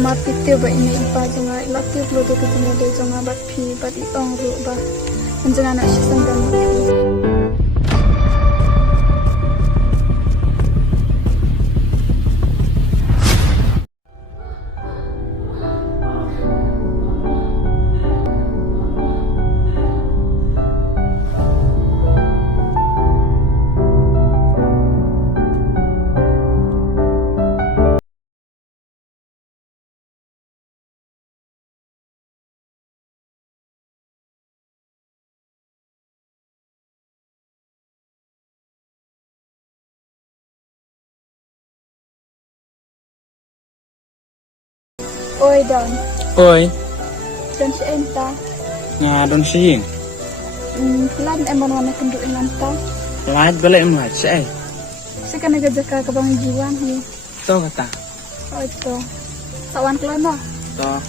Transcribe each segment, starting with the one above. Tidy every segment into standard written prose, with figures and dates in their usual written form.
nama pitiu ba ini ipa jonga lakti plo de ketinga de jonga bat phi bat I ong ru ba menjonga na shisang dan phi. Oi Don. Oi, Don si enta. nga don sing. Lan emon wana kenduk enta. Lahat balik mo say. Sika nagajaka ka bang jiwan hi. To kata. Oh ito. Tawan kelana. To.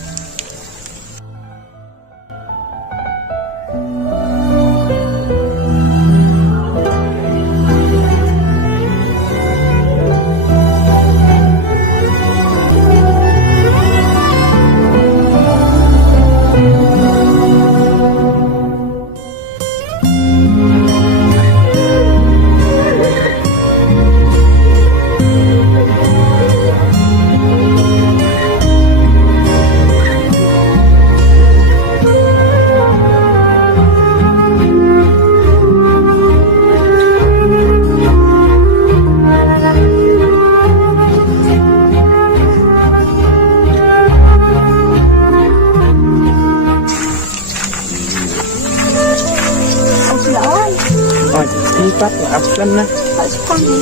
Lipat ya aflan na. Sekali.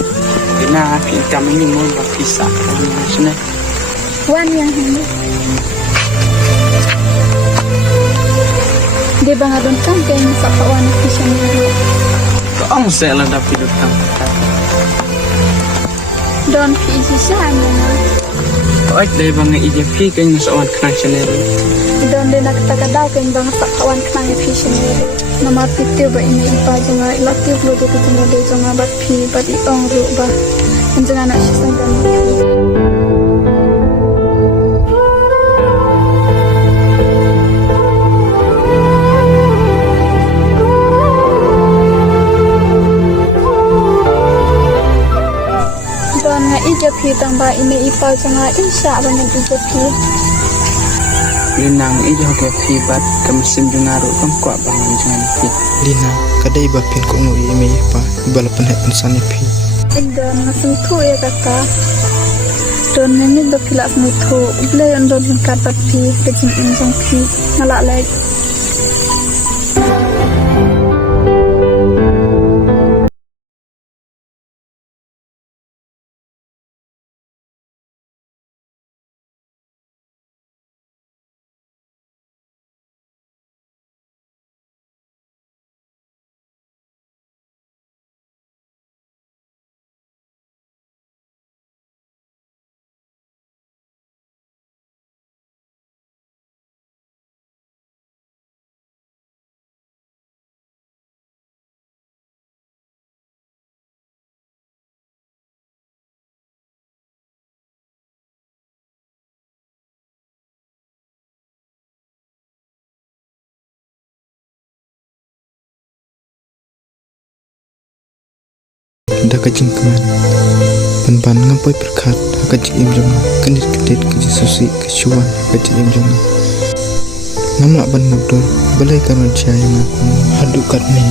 Kena kami ni mo bakisa na sini. Wan yang ini. Dia bang adon camping sa kawan fishing dulu. Kaong saya lah dapat dutang. Don fish sana. Oi dai bang ije pi kan sawan kena channel. Don dia nak takadaw kan bang sa kawan kena fishing dulu. Nama pitiu ba ini ipa jonga lakti plo de ketinga de jonga bat phi bat I ong ru ba menjonga na shisang dan phi. Don nga ija phi tamba ini ipa jonga insya ba nang ija phi. Linang ije ke pi bat kamsim jungaru kam kwa bangan jangan pi. Lina kadai bapin ko ngui imi pa ibalapan hepan sani pi. Don nasum tu ya kata. Don nani do pilak mutu ble don lingkar bat phi kejing injong phi ngalak lek. Da kajing keman pan ngapai perkat kajing im jong kendit kajing susi kecuan kajing im jong ngamlak ban mudor balai karon jaya ngaku haduk kat ni.